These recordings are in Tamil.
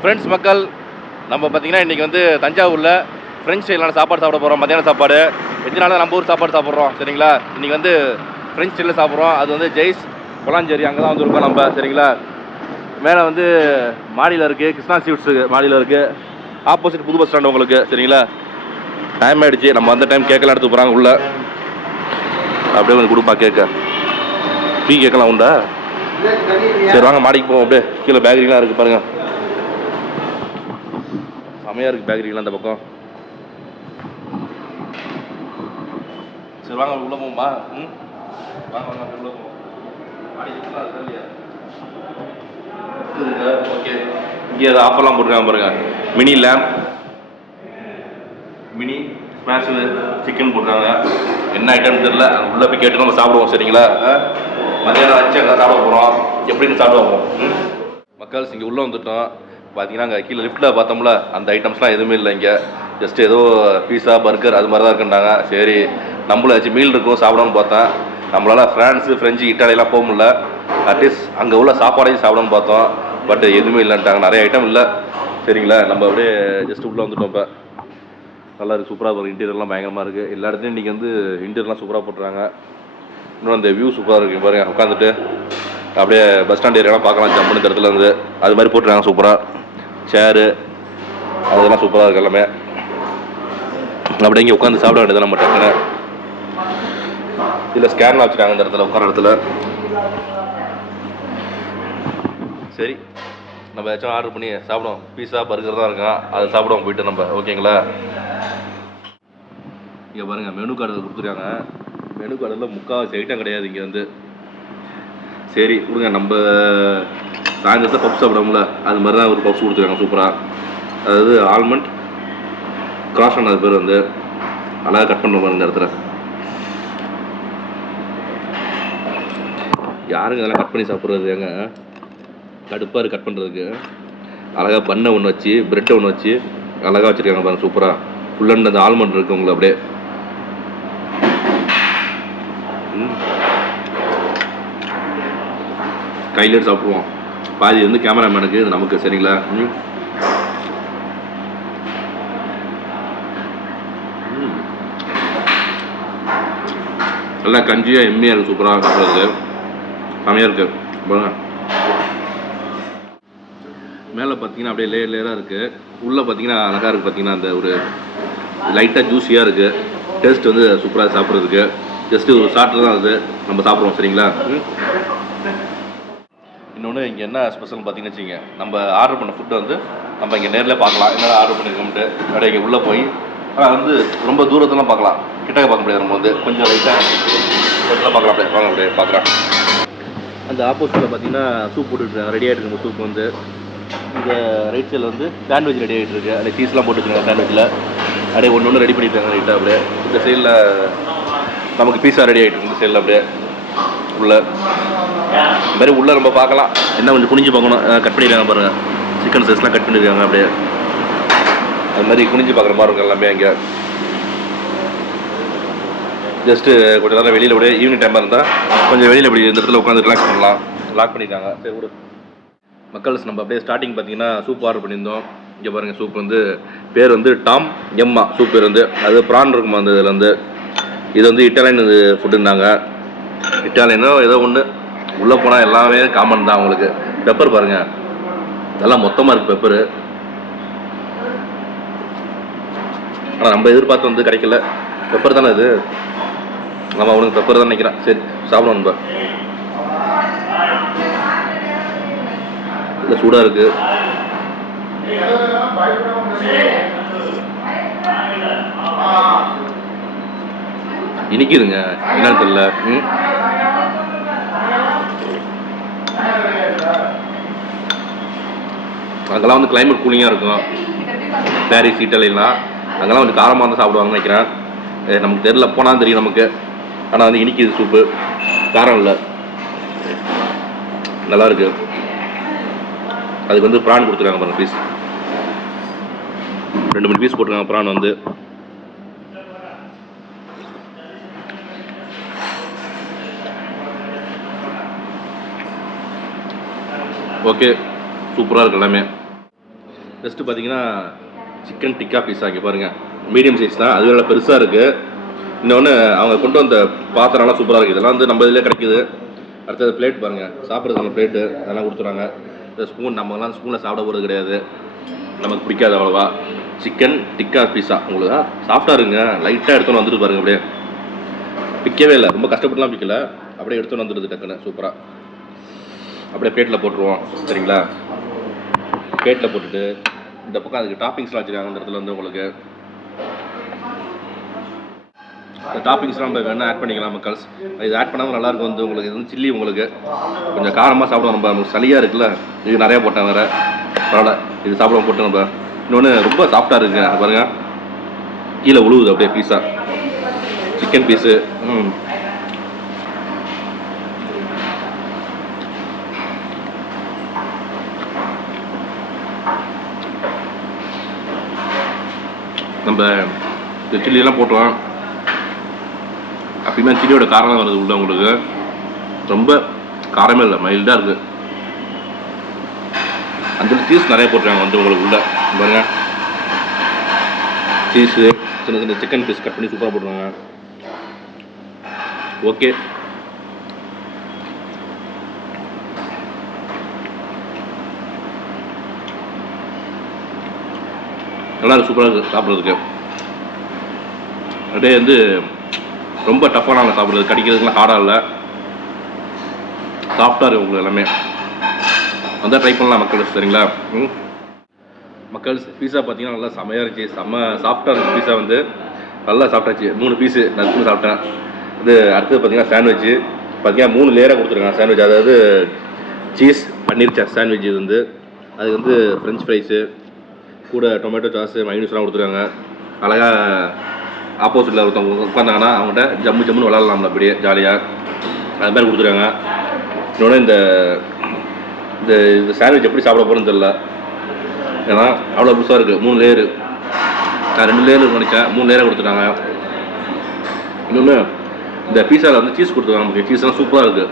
ஃப்ரெண்ட்ஸ் மக்கள், நம்ம பார்த்தீங்கன்னா இன்றைக்கி வந்து தஞ்சாவூரில் ஃப்ரெஞ்ச் ஸ்டைலான சாப்பாடு சாப்பிட போகிறோம். மத்தியான சாப்பாடு எத்தனால நம்ம ஊர் சாப்பாடு சாப்பிட்றோம் சரிங்களா. இன்றைக்கி வந்து ஃப்ரெஞ்ச் ஸ்டைலில் சாப்பிட்றோம். அது வந்து ஜெய்ஸ் பொலாஞ்சேரி அங்கே தான் வந்துருக்கோம் நம்ம சரிங்களா. மேலே வந்து மாடியில் இருக்குது, கிருஷ்ணா ஸ்வீட்ஸு மாடியில் இருக்குது, ஆப்போசிட் புது பஸ் ஸ்டாண்டு உங்களுக்கு சரிங்களா. டைம் ஆகிடுச்சு, நம்ம அந்த டைம் கேட்கலாம் எடுத்து போகிறாங்க உள்ள. அப்படியே கொஞ்சம் கொடுப்பா கேட்க, டீ கேட்கலாம் உண்டா. சரி வாங்க மாடிக்கு போவோம். அப்படியே கீழே பேக்கரிலாம் இருக்குது பாருங்கள், செமையாக இருக்குது பேக்கரிலாம் அந்த பக்கம். சரி வாங்க உள்ளே போவோம்மா. வாங்க வாங்க அப்படியே உள்ளே போவோம். மாடி இருக்குல்ல இல்லையா. ஓகே, இங்கே அது ஆஃபர்லாம் போட்டுருக்காங்க பாருங்க. Mini lamb, mini smash chicken போட்டுருக்காங்க. என்ன ஐட்டம்னு தெரியல, உள்ளே போய் கேட்டு நம்ம சாப்பிடுவோம் சரிங்களா. மத்தியானம் வச்சு அங்கே சாப்பிட போகிறோம், எப்படின்னு சாப்பிடுவோம். மக்கள்ஸ் இங்கே உள்ளே வந்துட்டோம். பார்த்தீங்கன்னா அங்கே கீழே லிஃப்ட்டில் பார்த்தோம்ல, அந்த ஐட்டம்ஸ்லாம் எதுவுமே இல்லை இங்கே. ஜஸ்ட் ஏதோ பீஸா பர்கர் அது மாதிரி தான் இருக்குன்றாங்க. சரி நம்மளும் ஏதாச்சும் மீல் இருக்கும் சாப்பிடணும்னு பார்த்தேன். நம்மளால் ஃப்ரான்ஸு ஃப்ரெஞ்சு இட்டாலியெலாம் போக முடியல. அட்லீஸ்ட் அங்கே உள்ள சாப்பாடையும் சாப்பிடணும்னு பார்த்தோம். பட் எதுவுமே இல்லைன்ட்டாங்க, நிறைய ஐட்டம் இல்லை சரிங்களா. நம்ம அப்படியே ஜஸ்ட் உள்ளே வந்துட்டோம். இப்போ நல்லா இருக்குது, சூப்பராக இருக்கும். இன்டீரியர்லாம் பயங்கரமாக இருக்குது. எல்லா இடத்துலையும் இன்றைக்கி வந்து இன்டீரியர்லாம் சூப்பராக போட்டுறாங்க. இன்னும் அந்த வியூ சூப்பராக இருக்குது பாருங்கள். உட்காந்துட்டு அப்படியே பஸ் ஸ்டாண்ட் ஏரியாலாம் பார்க்கலாம் ஜம்முன்னு இந்த இடத்துல இருந்து. அது மாதிரி போட்டுருக்காங்க சூப்பராக. சேரு அதெல்லாம் சூப்பராக இருக்குது எல்லாமே. அப்படியே இங்கே உட்காந்து சாப்பிட வேண்டியது நம்ம டக்குன்னு. இதில் ஸ்கேன்லாம் வச்சுட்டாங்க இந்த இடத்துல உட்கார இடத்துல. சரி நம்ம ஏதாச்சும் ஆர்டர் பண்ணி சாப்பிடுவோம். பீஸா பர்கர் தான் இருக்கான், அதை சாப்பிடுவோம் போயிட்டு நம்ம. ஓகேங்களா. இங்கே பாருங்கள் மெனு கார்டு கொடுத்துருக்காங்க. மெனு கார்டில் முக்கால்வாசி ஐட்டம் கிடையாது இங்கே வந்து. சரி கொடுங்க, நம்ம சாயந்தரத்தை பப்ஸ் சாப்பிடுவோம்ல அது மாதிரி தான் ஒரு பப்ஸ் கொடுத்துருக்காங்க சூப்பராக. அதாவது ஆல்மண்ட் கிராஸ் அது பேர் வந்து அழகாக கட் பண்ணுற மாதிரி இந்த இடத்துல. யாருங்க அதெல்லாம் கட் பண்ணி சாப்பிட்றது, ஏங்க கடுப்பாக இருக்குது கட் பண்ணுறதுக்கு. அழகாக பண்ணை ஒன்று வச்சு ப்ரெட்டை ஒன்று வச்சு அழகாக வச்சுருக்காங்க பாருங்கள் சூப்பராக. ஃபுல்லாக அந்த ஆல்மண்ட் இருக்குது உங்களுக்கு அப்படியே. கையில் சாப்பிடுவோம். பாதி வந்து கேமராமேனுக்கு, இது நமக்கு சரிங்களா. நல்லா கஞ்சியாக எம்மியாக இருக்குது, சூப்பராக சாப்பிட்றது செமையாக இருக்குது பாருங்க. மேலே பார்த்தீங்கன்னா அப்படியே லேயர் லேயராக இருக்குது. உள்ளே பார்த்தீங்கன்னா அழகாக இருக்குது. பார்த்தீங்கன்னா அந்த ஒரு லைட்டாக ஜூஸியாக இருக்குது. டேஸ்ட் வந்து சூப்பராக சாப்பிட்றதுக்கு. ஜஸ்ட்டு ஒரு ஸ்டார்டர் தான் அது, நம்ம சாப்பிட்றோம் சரிங்களா. இன்னொன்று இங்கே என்ன ஸ்பெஷல்னு பார்த்தீங்கன்னு வச்சுங்க, நம்ம ஆர்டர் பண்ண ஃபுட்டை வந்து நம்ம இங்கே நேரில் பார்க்கலாம். என்ன ஆர்டர் பண்ணியிருக்கோம்ட்டு அப்படியே இங்கே உள்ளே போய். ஆனால் வந்து ரொம்ப தூரத்துலாம் பார்க்கலாம், கிட்டக்க பார்க்க முடியாது. நம்ம வந்து கொஞ்சம் லைட்டாக பார்க்கலாம். அப்படியே வாங்க அப்படியே பார்க்குறேன். அந்த ஆப்போசிட்டில் பார்த்தீங்கன்னா சூப் போட்டுருக்காங்க, ரெடி ஆகிட்டு இருக்கு சூப் வந்து. இந்த ரைட் சைடில் வந்து சாண்ட்விச் ரெடி ஆகிட்டு இருக்கு. அப்படியே சீஸ்லாம் போட்டுருக்காங்க சாண்ட்விச்சில். அப்படியே ஒன்று ஒன்று ரெடி பண்ணியிருக்காங்க ரைட்டாக. அப்படியே இந்த சைடில் நமக்கு பீஸா ரெடி ஆகிட்டு இருக்கு. இந்த சைடில் அப்படியே உள்ள இந்த மாதிரி உள்ளே நம்ம பார்க்கலாம். என்ன கொஞ்சம் குனிஞ்சு பார்க்கணும், கட் பண்ணியிருக்காங்க பாருங்கள். சிக்கன் சைஸ்லாம் கட் பண்ணியிருக்காங்க அப்படியே. அது மாதிரி குனிஞ்சு பார்க்குற மாதிரி இருக்கும் எல்லாமே இங்கே. ஜஸ்ட்டு கொஞ்சம் நேரம் வெளியில் அப்படியே ஈவினிங் டைமாக இருந்தால் கொஞ்சம் வெளியில் இப்படி இந்த இடத்துல உட்காந்து ரிலாக்ஸ் பண்ணலாம். லாக் பண்ணியிருக்காங்க. சரி விடு மக்கள்ஸ். நம்ம அப்படியே ஸ்டார்டிங் பார்த்தீங்கன்னா சூப் ஆர்டர் பண்ணியிருந்தோம். இங்கே பாருங்கள் சூப் வந்து பேர் வந்து டாம் எம்மா சூப் பேர் வந்து. அது ப்ரான் இருக்குமா அந்த இதில் வந்து. இது வந்து இட்டாலியன் இது ஃபுட்டுன்னாங்க. இட்டாலியனோ ஏதோ ஒன்று. உள்ளே போனால் எல்லாமே காமன் தான் உங்களுக்கு. பெப்பர் பாருங்கள், நல்லா மொத்தமாக இருக்குது பெப்பரு. ஆனால் நம்ம எதிர்பார்த்து வந்து கிடைக்கல. பெப்பர் தானே இது, நம்ம அவனுக்கு பெப்பர் தான் நினைக்கிறான். சரி சாப்பிடுவோம் நம்ம. இல்லை சூடாக இருக்குது. இனிக்குதுங்க, என்னன்னு தெரியல. அங்கெல்லாம் வந்து கிளைமேட் கூலிங்காக இருக்கும். பாரிஸ் இட்டாலியெலாம் அங்கெல்லாம் கொஞ்சம் காரமாக வந்து சாப்பிடுவாங்கன்னு நினைக்கிறேன். நமக்கு தெரியல, போனால் தெரியும் நமக்கு. ஆனால் வந்து இனிக்குது சூப்பு, காரம் இல்லை, நல்லாயிருக்கு. அதுக்கு வந்து ப்ரான் கொடுத்துருக்காங்க பாருங்கள் பீஸ். 2-3 பீஸ் போட்டிருக்காங்க ப்ரான் வந்து. ஓகே சூப்பராக இருக்குது எல்லாமே. நெக்ஸ்ட்டு பார்த்தீங்கன்னா சிக்கன் டிக்கா பீஸா இங்கே பாருங்கள், மீடியம் சைஸ் தான், அது நல்லா பெருசாக இருக்குது. இன்னொன்று அவங்க கொண்டு வந்த பாத்திரம்லாம் சூப்பராக இருக்குது. இதெல்லாம் வந்து நம்ம இதிலே கிடைக்குது. அடுத்தது பிளேட் பாருங்கள், சாப்பிட்றதுக்கான பிளேட்டு அதெல்லாம் கொடுத்துறாங்க. இந்த ஸ்பூன் நம்மலாம் ஸ்பூனில் சாப்பிட போகிறது கிடையாது, நமக்கு பிடிக்காது அவ்வளோவா. சிக்கன் டிக்கா பீஸா உங்களுக்கு சாஃப்டாக இருங்க, லைட்டாக எடுத்துன்னு வந்துட்டு பாருங்கள். அப்படியே பிக்கவே இல்லை, ரொம்ப கஷ்டப்பட்டுலாம் பிக்கல, அப்படியே எடுத்துன்னு வந்துடுது டக்குன்னு சூப்பராக. அப்படியே பிளேட்டில் போட்டுருவோம் சரிங்களா. பிளேட்டில் போட்டுட்டு இந்த பக்கம் அதுக்கு டாப்பிங்ஸ்லாம் வச்சுருக்காங்க. அந்த இடத்துல வந்து உங்களுக்கு இந்த டாப்பிங்ஸ்லாம் நம்ம வேணால் ஆட் பண்ணிக்கலாம் மக்கள்ஸ். இது ஆட் பண்ணாமல் நல்லாயிருக்கும். வந்து உங்களுக்கு இது வந்து சில்லி உங்களுக்கு கொஞ்சம் காரமாக சாப்பிடுவோம். நம்ம நமக்கு சளியாக இருக்குல்ல, இது நிறையா போட்டேன் வேறு, பரவாயில்ல இது சாப்பிட போட்டு நம்ம. இன்னொன்று ரொம்ப சாஃப்டாக இருக்குங்க பாருங்க, கீழே உழுவுது அப்படியே பீஸா சிக்கன் பீஸு. நம்ம இந்த சில்லியெல்லாம் போட்டோம், அப்பயுமே சில்லியோட காரம் வருது உள்ள உங்களுக்கு. ரொம்ப காரமே இல்லை, மைல்டாக இருக்குது. அந்த சீஸ் நிறைய போட்டுருக்காங்க வந்து உங்களுக்கு உள்ள பாருங்க. சீஸு சின்ன சின்ன சிக்கன் பீஸ் கட் பண்ணி சூப்பராக போட்டுருவாங்க. ஓகே, நல்லா இருக்குது, சூப்பராக இருக்குது சாப்பிட்றதுக்கு. அப்படியே வந்து ரொம்ப டஃப்பாக நாங்கள் சாப்பிட்றது, கடிக்கிறதுக்குலாம் ஹார்டாக இல்லை, சாஃப்டாக இருக்குது உங்களுக்கு எல்லாமே. வந்தால் ட்ரை பண்ணலாம் மக்கள் சரிங்களா. மக்கள் பீஸா பார்த்தீங்கன்னா நல்லா செமையாக இருந்துச்சு, செம்ம சாஃப்டாக இருந்துச்சு பீஸா வந்து நல்லா சாப்பிட்டாச்சு. 3 பீஸு நான் சாப்பிட்டேன். இது அடுத்தது பார்த்தீங்கன்னா சாண்ட்விட்சு பார்த்தீங்கன்னா 3 லேயராக கொடுத்துருக்காங்க சாண்ட்விச். அதாவது சீஸ் பன்னீர் சாண்ட்விச், இது வந்து அது வந்து ஃப்ரெஞ்ச் ஃப்ரைஸு கூட டொமேட்டோ சாஸு மைனஸ்லாம் கொடுத்துருக்காங்க. அழகாக ஆப்போசிட்டில் ஒருத்தவங்க உட்காந்தாங்கன்னா அவங்கள்ட்ட ஜம்முன்னு விளாட்லாம்ல அப்படியே ஜாலியாக, அது மாதிரி கொடுத்துருக்காங்க. இன்னொன்று இந்த இந்த சாண்ட்விச் எப்படி சாப்பிட போகிறேன்னு தெரில, ஏன்னா அவ்வளோ புதுசாக இருக்குது. 3 லேயரு, நான் 2 லேயர் நினச்சேன், 3 லேயராக கொடுத்துட்டாங்க. இன்னொன்று இந்த பீஸாவில் வந்து சீஸ் கொடுத்துருக்காங்க நமக்கு. சீஸ்லாம் சூப்பராக இருக்குது,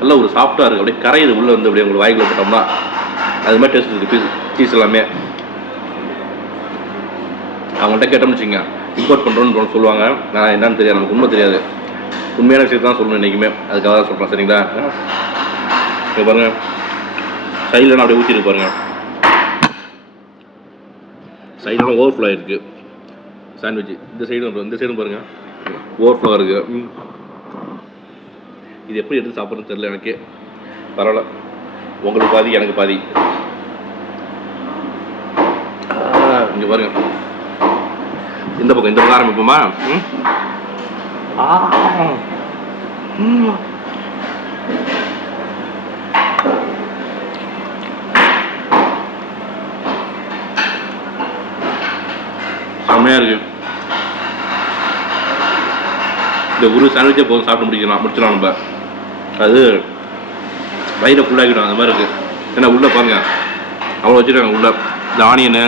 நல்லா ஒரு சாஃப்டாக இருக்குது, அப்படியே கரையுது உள்ளே வந்து அப்படியே உங்களுக்கு வாய்க்குள்ள போட்டோம்னா அது மாதிரி டேஸ்ட் இருக்குது சீஸ் எல்லாமே. அவங்கள்ட்ட கேட்டோம்னு வச்சுங்க, இம்போர்ட் பண்ணுறோன்னு சொல்லுவாங்க. நான் என்னன்னு தெரியாது, நமக்கு உண்மை தெரியாது, உண்மையான விஷயத்தை தான் சொல்லணும் என்றைக்குமே, அதுக்காக தான் சொல்கிறேன் சரிங்களா. இப்போ பாருங்கள் சைடில் அப்படியே ஊற்றிருக்கு பாருங்கள், சைடெல்லாம் ஓவர்ஃப்ளோ ஆகிருக்கு சாண்ட்விட்ச். இந்த சைடும் பாருங்கள் ஓவர்ஃப்ளோ இருக்குது. இது எப்படி எடுத்து சாப்பிட்றதுன்னு தெரியல எனக்கு, பரவாயில்ல, உங்களுக்கு பாதி எனக்கு பாதி. இங்கே பாருங்க, இந்த பக்கம் ஆரம்பிப்போமா. செம்மையாக இருக்குது. இந்த ஒரு சாண்ட்விச்சே போதும், சாப்பிட்டு முடிச்சிடலாம் நம்ம. அது வயிறை ஃபுல்லாகிடும் அந்த மாதிரி இருக்குது. ஏன்னா உள்ளே பாருங்கள் அவ்வளோ வச்சுருக்காங்க உள்ள. இந்த ஆனியனு,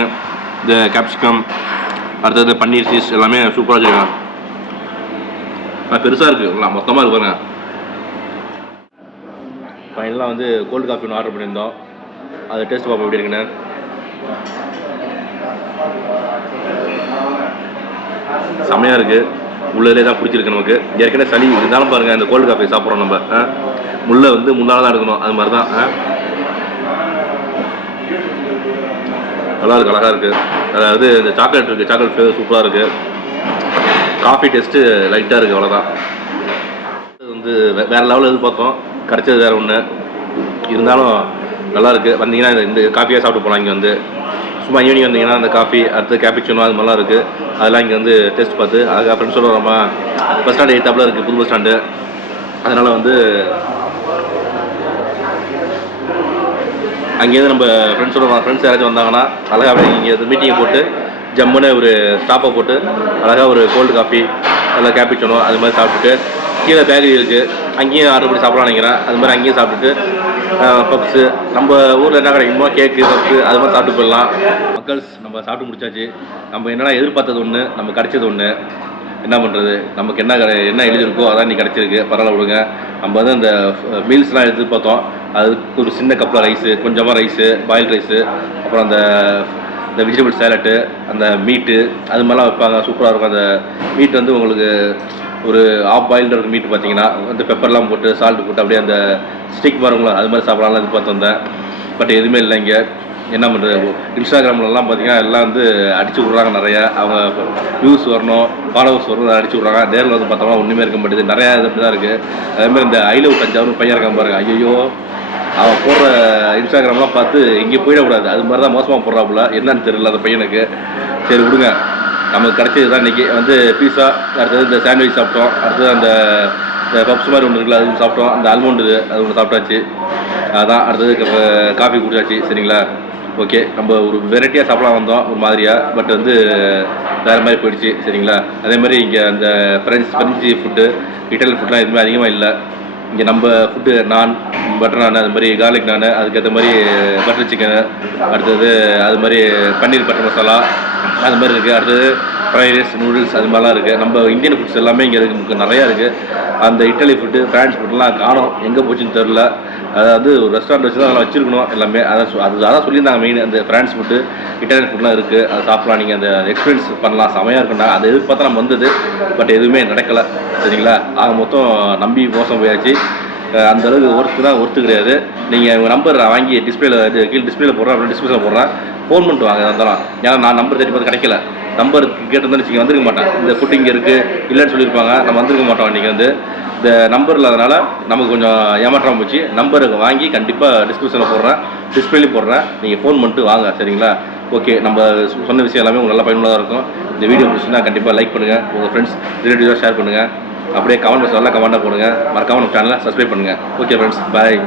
இந்த கேப்சிகம், அடுத்தது பன்னீர் சீஸ் எல்லாமே சூப்பராக வச்சுருக்காங்க. அது பெருசாக இருக்குது, மொத்தமாக இருக்கு பாருங்க. ஃபைனலாக வந்து கோல்டு காஃபி ஒன்று ஆர்டர் பண்ணியிருந்தோம், அதை டேஸ்ட் பார்ப்போம் எப்படி இருக்குன்னு. செம்மையாக இருக்குது, உள்ளே தான் பிடிச்சிருக்கு நமக்கு. ஏற்கனவே சளி இருந்தாலும் பாருங்கள், இந்த கோல்டு காஃபி சாப்பிட்றோம் நம்ம, முள்ளை வந்து முள்ளால் தான் எடுக்கணும், அது மாதிரி தான். நல்லா இருக்குது, அழகாக இருக்குது. அதாவது இந்த சாக்லேட் இருக்குது, சாக்லேட் ஃப்ளேவர் சூப்பராக இருக்குது. காஃபி டேஸ்ட்டு லைட்டாக இருக்குது, அவ்வளோதான். இது வந்து வேறு லெவலில் எதிர்பார்த்தோம், கிடச்சது வேறு ஒன்று. இருந்தாலும் நல்லாயிருக்கு. வந்தீங்கன்னா இந்த காஃபியாக சாப்பிட்டு போகலாம். இங்கே வந்து சும்மா ஈவினிங் வந்தீங்கன்னா அந்த காஃபி, அடுத்து கேப்பிச்சினோ, அது மாதிரிலாம் இருக்குது. அதெல்லாம் இங்கே வந்து டேஸ்ட் பார்த்து அதுக்காக ஃப்ரெண்ட்ஸோட நம்ம பஸ் ஸ்டாண்டு 8 இருக்குது, புது பஸ் ஸ்டாண்டு. அதனால் வந்து அங்கேருந்து நம்ம ஃப்ரெண்ட்ஸ் யாராச்சும் வந்தாங்கன்னா அழகாக அப்படியே இங்கே மீட்டிங்கை போட்டு ஜம்முன்னு ஒரு ஸ்டாப்பை போட்டு அழகாக ஒரு கோல்டு காஃபி, நல்லா கேப்பிச்சினோ அது மாதிரி சாப்பிட்டுட்டு, கீழே பேக்கரி இருக்குது, அங்கேயும் ஆர்டர் பண்ணி சாப்பிடலாம் நினைக்கிறேன். அது மாதிரி அங்கேயும் சாப்பிட்டுட்டு பப்ஸு, நம்ம ஊரில் என்ன கிடைக்குமோ கேக்கு, பப்ஸு அது மாதிரி சாப்பிட்டு போயிடலாம். மக்கள்ஸ் நம்ம சாப்பிட்டு முடிச்சாச்சு. நம்ம என்னென்னா எதிர்பார்த்தது ஒன்று, நம்ம கிடச்சது ஒன்று. என்ன பண்ணுறது, நமக்கு என்ன எழுதியிருக்கோ அதான் நீ கிடச்சிருக்கு, பரவாயில்ல விடுங்க. நம்ம வந்து அந்த மீல்ஸ்லாம் எதிர்பார்த்தோம், அதுக்கு ஒரு சின்ன கப்பில் ரைஸு, கொஞ்சமாக ரைஸு, பாயில் ரைஸு, அப்புறம் அந்த இந்த வெஜிடபிள் சேலட்டு, அந்த மீட்டு அது மாதிரிலாம் வைப்பாங்க. சூப்பராக இருக்கும். அந்த மீட் வந்து உங்களுக்கு ஒரு ஆஃப் பாயில்டு இருக்க மீட் பார்த்தீங்கன்னா அந்த பெப்பர்லாம் போட்டு சால்ட் போட்டு அப்படியே அந்த ஸ்டிக் வருங்களா அது மாதிரி சாப்பிடலாம் எதிர்பார்த்து வந்தேன். பட் எதுவுமே இல்லை இங்கே. என்ன பண்ணுறது, இன்ஸ்டாகிராம்லலாம் பார்த்தீங்கன்னா எல்லாம் வந்து அடிச்சு விட்றாங்க நிறையா. அவங்க வியூஸ் வரணும், ஃபாலோவர்ஸ் வரணும், அடிச்சு விட்றாங்க. நேரில் வந்து பார்த்தோம்னா ஒன்றுமே இருக்க மாட்டேது. நிறையா இது அப்படி தான் இருக்குது. அதேமாதிரி இந்த ஐலவ் தஞ்சாவூர் பையன் இருக்கான் பாருங்க, ஐயோ அவன் போடுற இன்ஸ்டாகிராம்லாம் பார்த்து இங்கே போயிடக்கூடாது. அது மாதிரி தான் மோசமாக போடுறாப்புல, என்னன்னு தெரியல அந்த பையனுக்கு. சரி விடுங்க, நமக்கு கிடச்சது தான் இன்றைக்கி. வந்து பீஸா, அடுத்தது இந்த சாண்ட்விச் சாப்பிட்டோம், அடுத்தது அந்த பப்ஸ் மாதிரி ஒன்று இருக்குல்ல அதுவும் சாப்பிட்டோம், அந்த ஆல்மோண்டு அது ஒன்று சாப்பிட்டாச்சு. அதான் அடுத்தது காஃபி குடிச்சாச்சு. சரிங்களா, ஓகே. நம்ம ஒரு வெரைட்டியாக சாப்பிடலாம் வந்தோம் ஒரு மாதிரியாக, பட் வந்து வேறு மாதிரி போயிடுச்சு. சரிங்களா, அதே மாதிரி இங்கே அந்த ஃப்ரெஞ்சு ஃபுட்டு, இட்டாலியன் ஃபுட்லாம் எதுவுமே அதிகமாக இல்லை. இங்கே நம்ம ஃபுட்டு நான், பட்டர் நான், அது மாதிரி கார்லிக் நான், அதுக்கேற்ற மாதிரி பட்டர் சிக்கனு, அடுத்தது அது மாதிரி பன்னீர் பட்டர் மசாலா அது மாதிரி இருக்குது. அடுத்தது ஃப்ரைட் ரைஸ், நூடுல்ஸ் அது மாதிரிலாம் இருக்குது. நம்ம இந்தியன் ஃபுட்ஸ் எல்லாமே இங்கே இருக்குது, நிறையா இருக்குது. அந்த இட்டாலி ஃபுட்டு, ஃப்ரான்ஸ் ஃபுட்டுலாம் காணோம், எங்கே போச்சுன்னு தெரில. அதாவது ஒரு ரெஸ்டாரண்ட் வச்சு தான் அதெல்லாம் வச்சுருக்கணும் எல்லாமே. அதான் சொல்லியிருந்தாங்க மெயின். அந்த ஃப்ரான்ஸ் ஃபுட்டு, இட்டாலியன் ஃபுட்லாம் இருக்குது, அதை சாப்பிட்லாம், நீங்கள் அந்த எக்ஸ்பீரியன்ஸ் பண்ணலாம், செமையாக இருக்குண்டா. அதை எதிர்பார்த்தா நம்ம வந்தது, பட் எதுவுமே நடக்கலை. சரிங்களா, ஆக மொத்தம் நம்பி மோசம் போயாச்சு. அந்தளவுக்கு ஒர்த்து கிடையாது. நீங்கள் உங்கள் நம்பர் வாங்கி கீழே டிஸ்பிளேல போடுறேன், அப்புறம் டிஸ்பிளேல போடுறேன், ஃபோன் பண்ணிட்டு வாங்க இருந்தாலும். ஏன்னா நான் நம்பர் தேடி பார்த்து கிடைக்கல. நம்பர் கேட்டிருந்தேன்னு வச்சுக்க வந்திருக்க மாட்டேன். இந்த ஃபுட்டு இங்கே இருக்குது இல்லைன்னு சொல்லியிருப்பாங்க, நம்ம வந்திருக்க மாட்டோம். இன்றைக்கி வந்து இந்த நம்பர் இல்லாதனால நமக்கு கொஞ்சம் ஏமாற்றம் போச்சு. நம்பருக்கு வாங்கி கண்டிப்பாக டிஸ்கிரிப்ஷனில் போடுறேன், டிஸ்பிளேலையும் போடுறேன், நீங்கள் ஃபோன் பண்ணிட்டு வாங்க. சரிங்களா, ஓகே. நம்ம சொன்ன விஷயம் எல்லாமே உங்களுக்கு நல்லா பயனுள்ளதாக இருக்கும். இந்த வீடியோ பிடிச்சிருந்தா கண்டிப்பாக லைக் பண்ணுங்கள், உங்கள் ஃப்ரெண்ட்ஸ் ரிலேட்டிவ்ஸாக ஷேர் பண்ணுங்கள். அப்படியே கமெண்ட் பாக்ஸ் நல்லா கமெண்ட்டாக போடுங்க. மறக்காம நம்ம சேனலை சப்ஸ்கிரைப் பண்ணுங்கள். ஓகே ஃப்ரெண்ட்ஸ், பாய்.